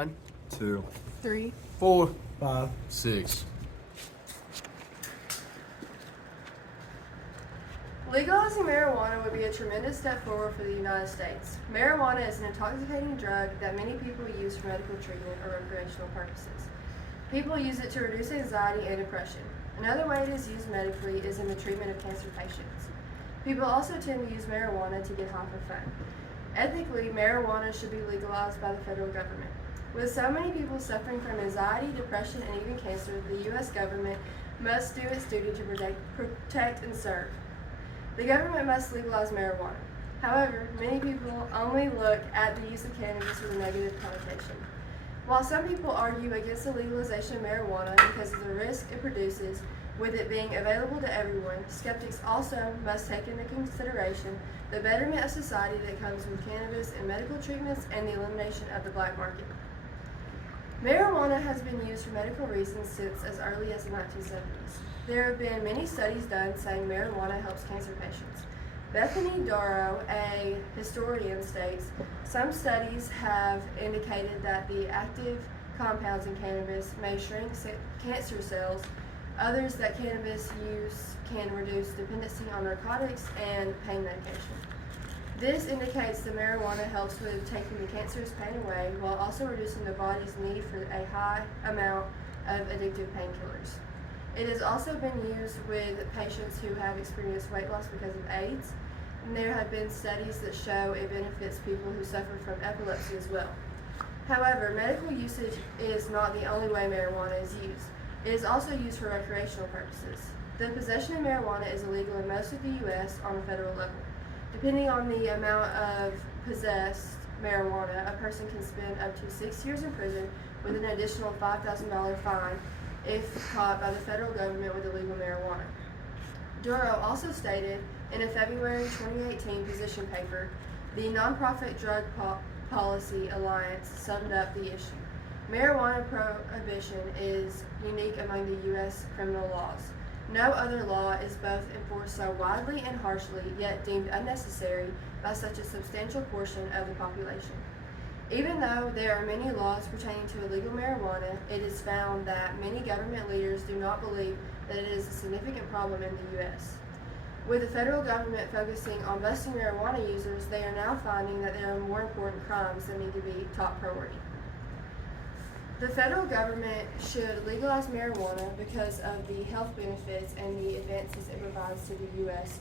1, 2, 3, 4, 5, 6. Legalizing marijuana would be a tremendous step forward for the United States. Marijuana is an intoxicating drug that many people use for medical treatment or recreational purposes. People use it to reduce anxiety and depression. Another way it is used medically is in the treatment of cancer patients. People also tend to use marijuana to get high for fun. Ethically, marijuana should be legalized by the federal government. With so many people suffering from anxiety, depression, and even cancer, the U.S. government must do its duty to protect and serve. The government must legalize marijuana. However, many people only look at the use of cannabis with a negative connotation. While some people argue against the legalization of marijuana because of the risk it produces with it being available to everyone, skeptics also must take into consideration the betterment of society that comes with cannabis and medical treatments and the elimination of the black market. Marijuana has been used for medical reasons since as early as the 1970s. There have been many studies done saying marijuana helps cancer patients. Bethany Dorough, a historian, states, some studies have indicated that the active compounds in cannabis may shrink cancer cells, others that cannabis use can reduce dependency on narcotics and pain medication. This indicates that marijuana helps with taking the cancerous pain away while also reducing the body's need for a high amount of addictive painkillers. It has also been used with patients who have experienced weight loss because of AIDS, and there have been studies that show it benefits people who suffer from epilepsy as well. However, medical usage is not the only way marijuana is used. It is also used for recreational purposes. The possession of marijuana is illegal in most of the U.S. on a federal level. Depending on the amount of possessed marijuana, a person can spend up to 6 years in prison with an additional $5,000 fine if caught by the federal government with illegal marijuana. Dorough also stated in a February 2018 position paper, the Nonprofit Drug Policy Alliance summed up the issue. Marijuana prohibition is unique among the U.S. criminal laws. No other law is both enforced so widely and harshly, yet deemed unnecessary by such a substantial portion of the population. Even though there are many laws pertaining to illegal marijuana, it is found that many government leaders do not believe that it is a significant problem in the U.S. With the federal government focusing on busting marijuana users, they are now finding that there are more important crimes that need to be top priority. The federal government should legalize marijuana because of the health benefits and the advances it provides to the U.S.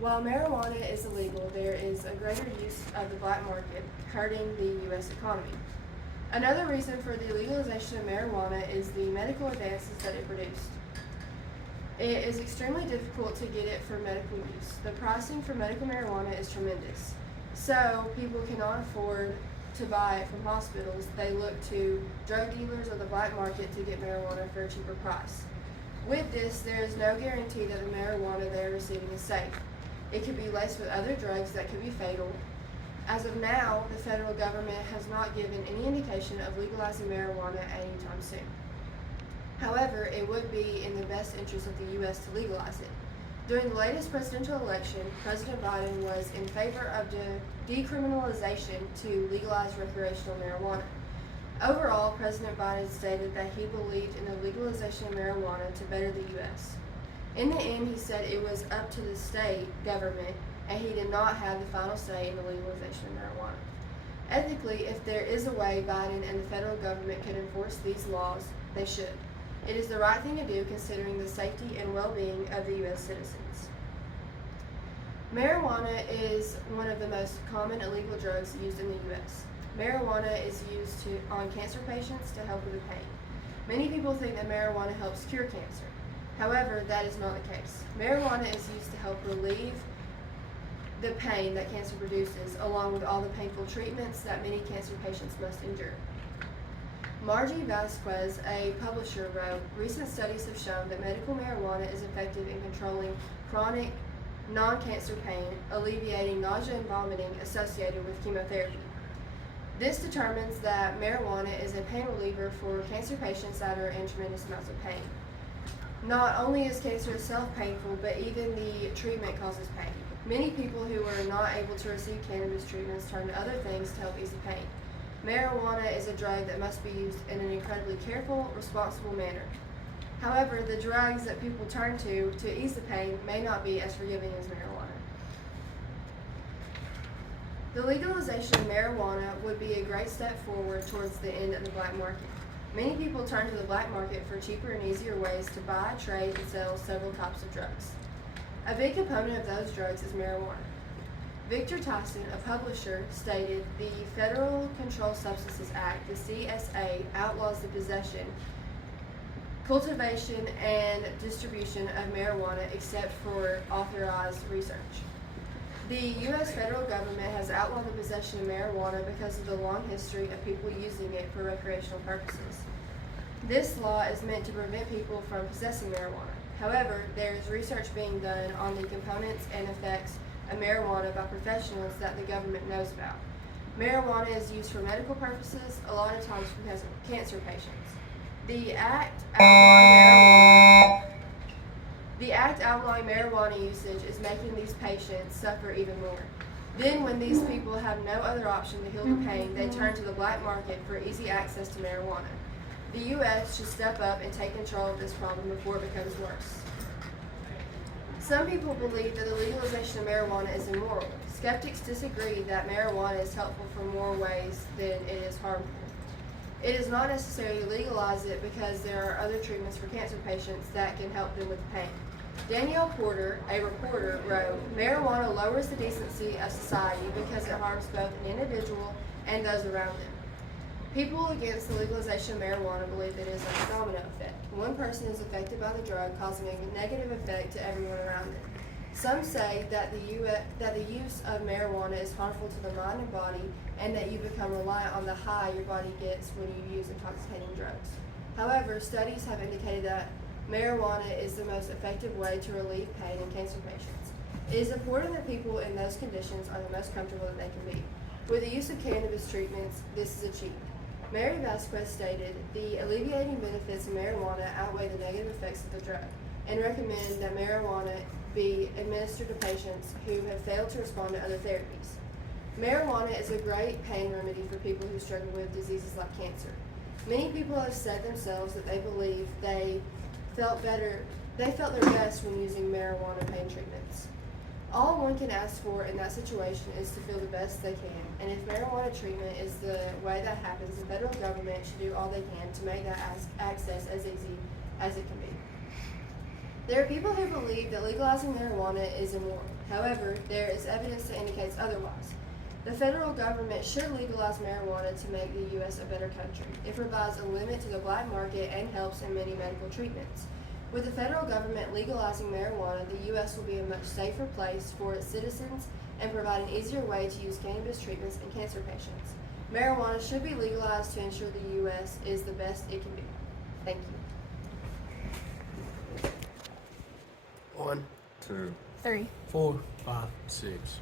While marijuana is illegal, there is a greater use of the black market, hurting the U.S. economy. Another reason for the legalization of marijuana is the medical advances that it produced. It is extremely difficult to get it for medical use. The pricing for medical marijuana is tremendous. So people cannot afford to buy it from hospitals. They look to drug dealers or the black market to get marijuana for a cheaper price. With this, there is no guarantee that the marijuana they are receiving is safe. It could be laced with other drugs that could be fatal. As of now, the federal government has not given any indication of legalizing marijuana anytime soon. However, it would be in the best interest of the U.S. to legalize it. During the latest presidential election, President Biden was in favor of the decriminalization to legalize recreational marijuana. Overall, President Biden stated that he believed in the legalization of marijuana to better the U.S. In the end, he said it was up to the state government and he did not have the final say in the legalization of marijuana. Ethically, if there is a way Biden and the federal government could enforce these laws, they should. It is the right thing to do considering the safety and well-being of the U.S. citizens. Marijuana is one of the most common illegal drugs used in the U.S. Marijuana is used on cancer patients to help with the pain. Many people think that marijuana helps cure cancer. However, that is not the case. Marijuana is used to help relieve the pain that cancer produces, along with all the painful treatments that many cancer patients must endure. Margie Vasquez, a publisher, wrote, "Recent studies have shown that medical marijuana is effective in controlling chronic non-cancer pain, alleviating nausea and vomiting associated with chemotherapy. This determines that marijuana is a pain reliever for cancer patients that are in tremendous amounts of pain. Not only is cancer itself painful, but even the treatment causes pain. Many people who are not able to receive cannabis treatments turn to other things to help ease the pain. Marijuana is a drug that must be used in an incredibly careful, responsible manner. However, the drugs that people turn to ease the pain may not be as forgiving as marijuana. The legalization of marijuana would be a great step forward towards the end of the black market. Many people turn to the black market for cheaper and easier ways to buy, trade, and sell several types of drugs. A big component of those drugs is marijuana. Victor Tyson, a publisher, stated the Federal Controlled Substances Act, the CSA, outlaws the possession, cultivation, and distribution of marijuana except for authorized research. The U.S. federal government has outlawed the possession of marijuana because of the long history of people using it for recreational purposes. This law is meant to prevent people from possessing marijuana. However, there is research being done on the components and effects of marijuana by professionals that the government knows about. Marijuana is used for medical purposes, a lot of times because of cancer patients. The act outlawing marijuana usage is making these patients suffer even more. Then, when these people have no other option to heal the pain, they turn to the black market for easy access to marijuana. The U.S. should step up and take control of this problem before it becomes worse. Some people believe that the legalization of marijuana is immoral. Skeptics disagree that marijuana is helpful for more ways than it is harmful. It is not necessary to legalize it because there are other treatments for cancer patients that can help them with the pain. Danielle Porter, a reporter, wrote, "Marijuana lowers the decency of society because it harms both an individual and those around them." People against the legalization of marijuana believe that it is like a domino effect. One person is affected by the drug, causing a negative effect to everyone around them. Some say that the use of marijuana is harmful to the mind and body, and that you become reliant on the high your body gets when you use intoxicating drugs. However, studies have indicated that marijuana is the most effective way to relieve pain in cancer patients. It is important that people in those conditions are the most comfortable that they can be. With the use of cannabis treatments, this is achieved. Mary Vasquez stated, "The alleviating benefits of marijuana outweigh the negative effects of the drug, and recommend that marijuana be administered to patients who have failed to respond to other therapies." Marijuana is a great pain remedy for people who struggle with diseases like cancer. Many people have said themselves that they believe they felt their best when using marijuana pain treatments. All one can ask for in that situation is to feel the best they can, and if marijuana treatment is the way that happens, the federal government should do all they can to make that access as easy as it can be. There are people who believe that legalizing marijuana is immoral. However, there is evidence that indicates otherwise. The federal government should legalize marijuana to make the U.S. a better country. It provides a limit to the black market and helps in many medical treatments. With the federal government legalizing marijuana, the U.S. will be a much safer place for its citizens and provide an easier way to use cannabis treatments in cancer patients. Marijuana should be legalized to ensure the U.S. is the best it can be. Thank you. 1, 2, 3, 4, 5, 6.